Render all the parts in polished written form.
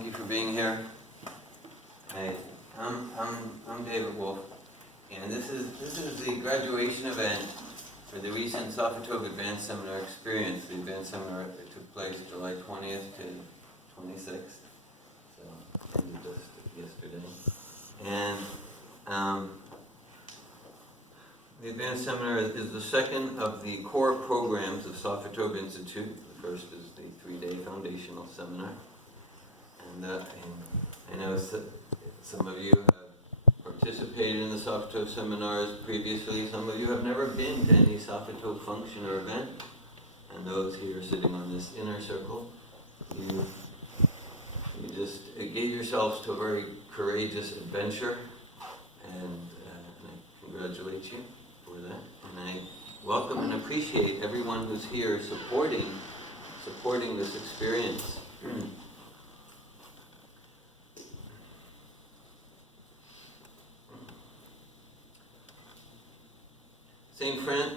Thank you for being here. Hey, I'm David Wolf, and this is the graduation event for the recent Satvatove Advanced Seminar experience. The Advanced Seminar that took place July 20th to 26th, so ended just yesterday. And the Advanced Seminar is the second of the core programs of Satvatove Institute. The first is the 3-day foundational seminar. And I know some of you have participated in the Satvatove seminars previously. Some of you have never been to any Satvatove function or event. And those here sitting on this inner circle, you just gave yourselves to a very courageous adventure. And I congratulate you for that. And I welcome and appreciate everyone who's here supporting this experience.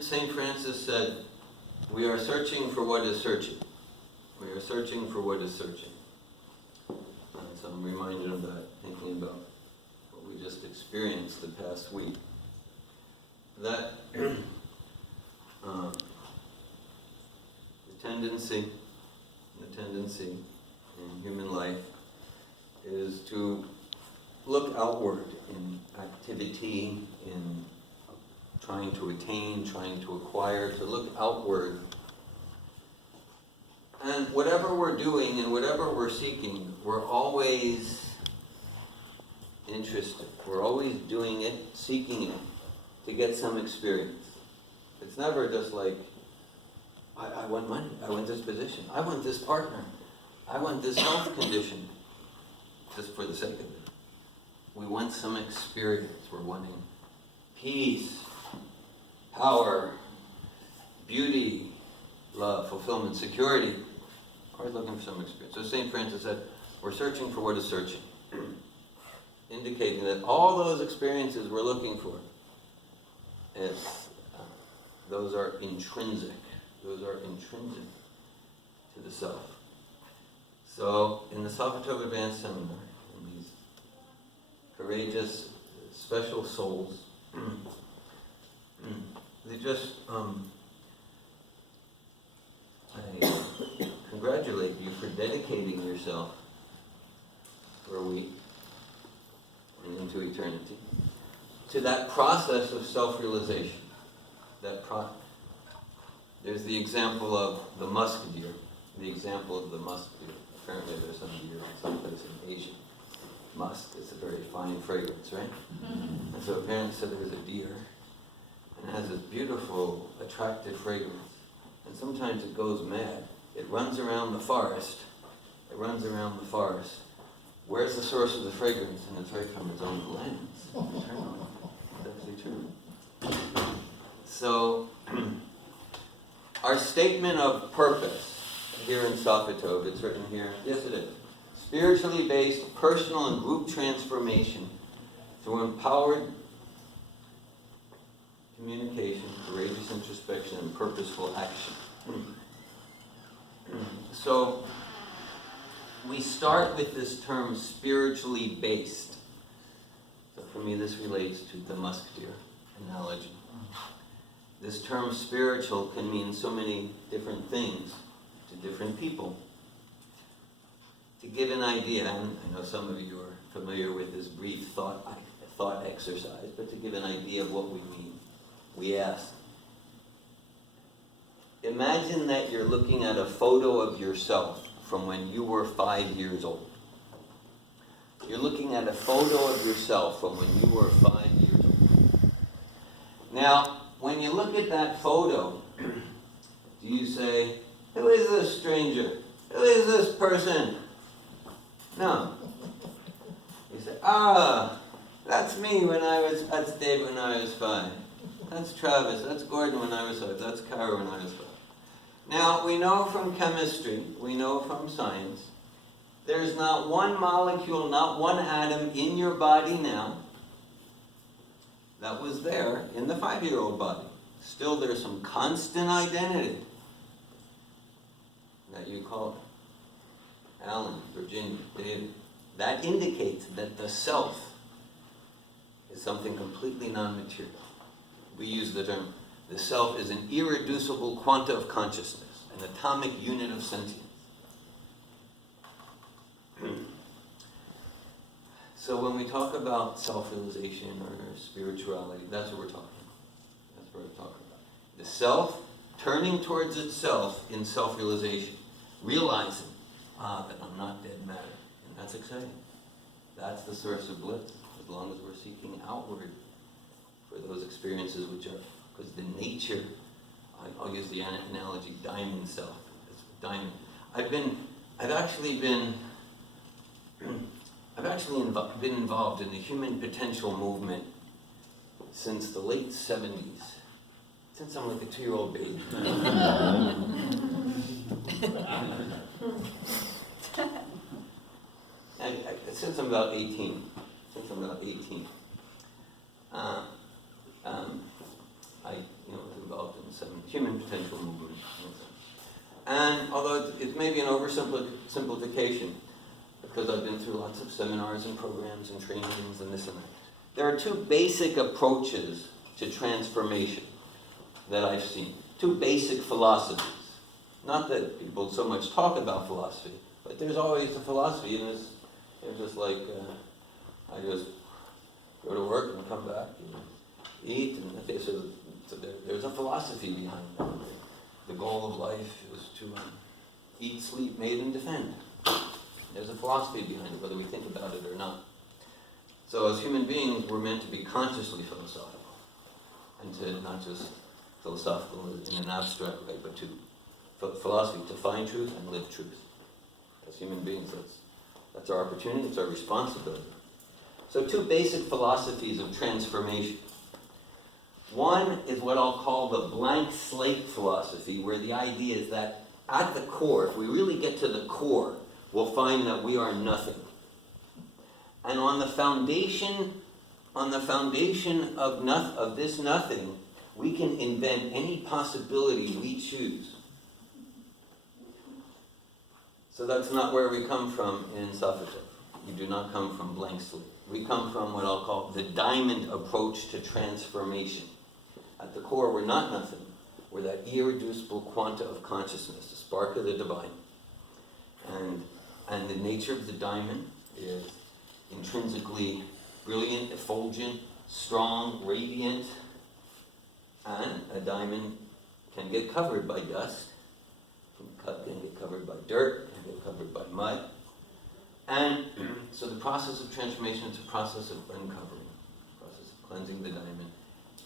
Saint Francis said, "We are searching for what is searching. We are searching for what is searching." And so I'm reminded of that, thinking about what we just experienced the past week. That the tendency in human life is to look outward in activity, in trying to attain, trying to acquire, to look outward. And whatever we're doing and whatever we're seeking, we're always interested. We're always doing it, seeking it, to get some experience. It's never just like, I want money, I want this position, I want this partner, I want this health condition, just for the sake of it. We want some experience. We're wanting peace, power, beauty, love, fulfillment, security. Always looking for some experience. So St. Francis said, we're searching for what is searching. Indicating that all those experiences we're looking for, those are intrinsic. Those are intrinsic to the self. So in the Satvatove Advanced Seminar, in these courageous, special souls, they just, I congratulate you for dedicating yourself for a week and into eternity to that process of self-realization. There's the example of the musk deer. The example of the musk deer. Apparently there's some deer someplace in Asia. Musk is a very fine fragrance, right? Mm-hmm. And so apparently there was a deer, and it has this beautiful, attractive fragrance. And sometimes it goes mad. It runs around the forest. Where's the source of the fragrance? And it's right from its own glands. Eternal. That's eternal. So, our statement of purpose here in Satvatove, it's written here. Yes, it is. Spiritually based personal and group transformation through empowered communication, courageous introspection, and purposeful action. So, we start with this term spiritually based. So for me, this relates to the musk deer analogy. This term spiritual can mean so many different things to different people. To give an idea, and I know some of you are familiar with this brief thought exercise, but to give an idea of what we mean, we ask, imagine that you're looking at a photo of yourself from when you were 5 years old. You're looking at a photo of yourself from when you were 5 years old. Now, when you look at that photo, do you say, who is this stranger? Who is this person? No. You say, that's me that's Dave when I was 5. That's Travis, that's Gordon when I was 5, that's Kara when I was 5. Now, we know from chemistry, we know from science, there's not one molecule, not one atom in your body now that was there in the 5-year-old body. Still, there's some constant identity that you call it. Alan, Virginia, David, that indicates that the self is something completely non-material. We use the term, the self is an irreducible quanta of consciousness, an atomic unit of sentience. So when we talk about self-realization or spirituality, that's what we're talking about. That's what we're talking about. The self turning towards itself in self-realization, realizing, that I'm not dead matter. And that's exciting. That's the source of bliss, as long as we're seeking outward for those experiences which are, because the nature, I'll use the analogy, diamond self. It's diamond. I've actually been involved in the human potential movement since the late 70s. Since I'm like a 2-year-old baby. Since I'm about 18. I was involved in some human potential movement. And although it may be an oversimplification, because I've been through lots of seminars and programs and trainings and this and that, there are two basic approaches to transformation that I've seen. Two basic philosophies. Not that people so much talk about philosophy, but there's always a philosophy in this. It's just like, I just go to work and come back and eat, and okay, so there's a philosophy behind it. The goal of life is to eat, sleep, mate, and defend. There's a philosophy behind it, whether we think about it or not. So as human beings, we're meant to be consciously philosophical, and to not just philosophical in an abstract way, but to philosophy, to find truth and live truth. As human beings, that's our opportunity, it's our responsibility. So two basic philosophies of transformation. One is what I'll call the blank slate philosophy, where the idea is that at the core, if we really get to the core, we'll find that we are nothing. And on the foundation of this nothing, we can invent any possibility we choose. So that's not where we come from in Satvatove. We do not come from blank slate. We come from what I'll call the diamond approach to transformation. At the core, we're not nothing. We're that irreducible quanta of consciousness, the spark of the divine. And the nature of the diamond is intrinsically brilliant, effulgent, strong, radiant. And a diamond can get covered by dust, can get covered by dirt, can get covered by mud. And so the process of transformation is a process of uncovering, a process of cleansing the diamond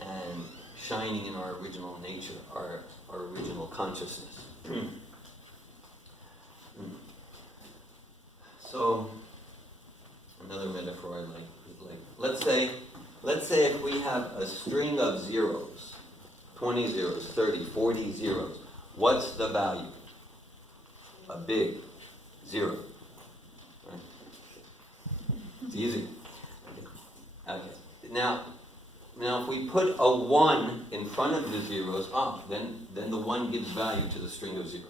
and shining in our original nature, our original consciousness. So another metaphor I like is like, let's say if we have a string of zeros, 20 zeros, 30, 40 zeros, what's the value? A big zero. Right? It's easy. Okay. Now if we put a 1 in front of the zeros, then the 1 gives value to the string of zeros.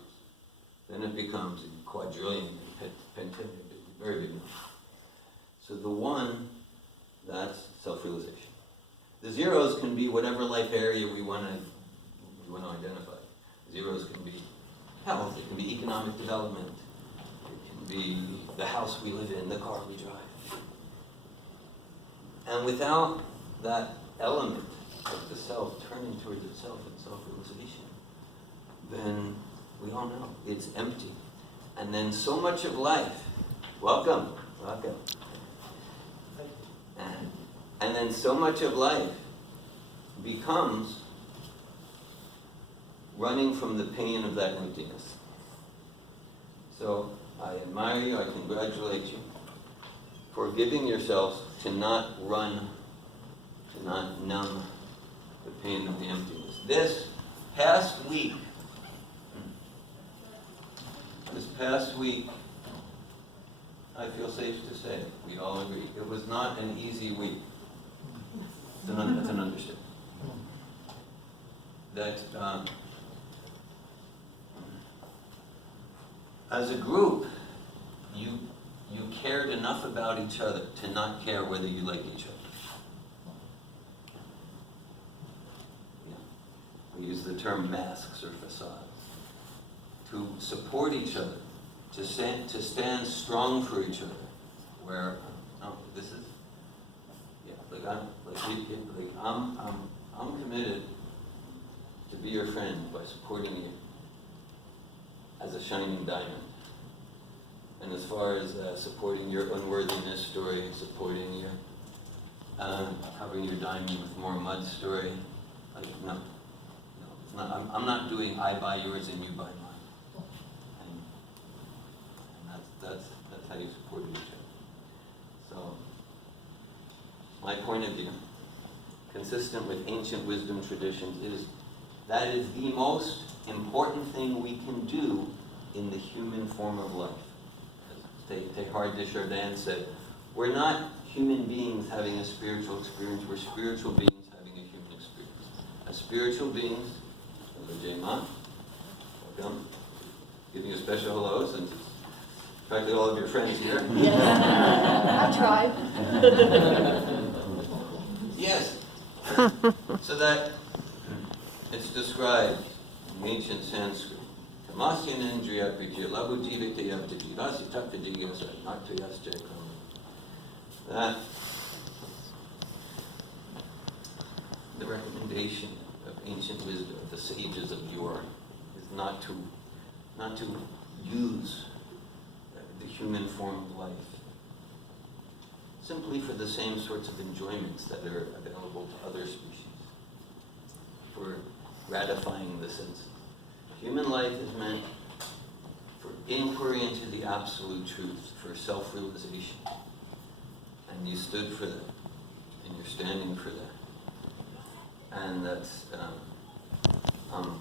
Then it becomes a quadrillion, pentillion, very big number. So the 1, that's self-realization. The zeros can be whatever life area we want to identify. Zeros can be health, it can be economic development, it can be the house we live in, the car we drive. And without that element of the self turning towards itself in self-realization, then we all know it's empty. And then so much of life, welcome. And then so much of life becomes running from the pain of that emptiness. So I admire you, I congratulate you for giving yourselves to not run, to not numb the pain of the emptiness. This past week, I feel safe to say, we all agree, it was not an easy week. That's an understatement. That as a group, you cared enough about each other to not care whether you like each other. We use the term masks or facades. To support each other, to stand strong for each other. Where, no, this is, yeah, I'm committed to be your friend by supporting you as a shining diamond. And as far as supporting your unworthiness story, supporting your covering your diamond with more mud story, no. I'm not doing I buy yours and you buy mine. And that's how you support each other. So, my point of view, consistent with ancient wisdom traditions, is that is the most important thing we can do in the human form of life. As Teilhard de Chardin said, we're not human beings having a spiritual experience, we're spiritual beings having a human experience. As spiritual beings, Jayman, welcome. Giving you a special hello since it's practically all of your friends here. Yeah, I tried. Yes. So that it's described in ancient Sanskrit. That the recommendation of ancient wisdom, of the sages of yore, is not to use the human form of life simply for the same sorts of enjoyments that are available to other species, for gratifying the senses. Human life is meant for inquiry into the absolute truth, for self-realization. And you stood for that, and you're standing for that. And that's, I'm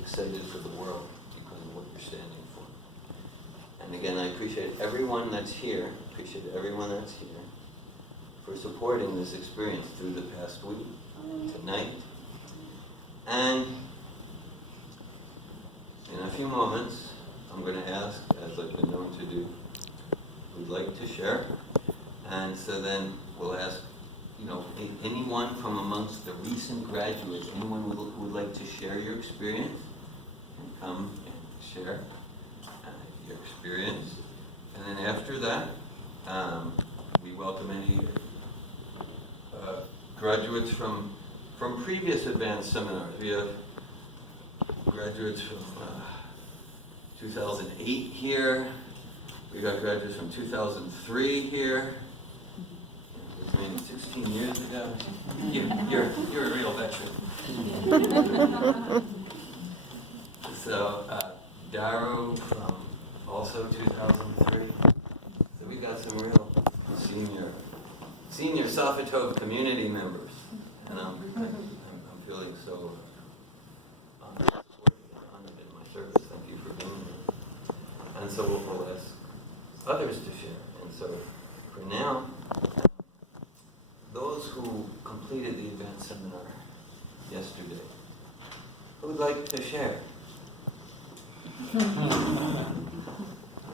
excited for the world because of what you're standing for. And again, I appreciate everyone that's here, for supporting this experience through the past week, tonight. And in a few moments, I'm going to ask, as I've been known to do, who'd like to share. And so then we'll ask, anyone from amongst the recent graduates, anyone who would like to share your experience, can come and share your experience. And then after that, we welcome any graduates from previous advanced seminars. We have graduates from 2008 here. We got graduates from 2003 here. Maybe 16 years ago. You're a real veteran. So, Darrow from also 2003. So we got some real senior Satvatove community members, and I'm feeling so supported and honored in my service. Thank you for being here. And so we'll ask others to share. And so for now, those who completed the advanced seminar yesterday, who would like to share?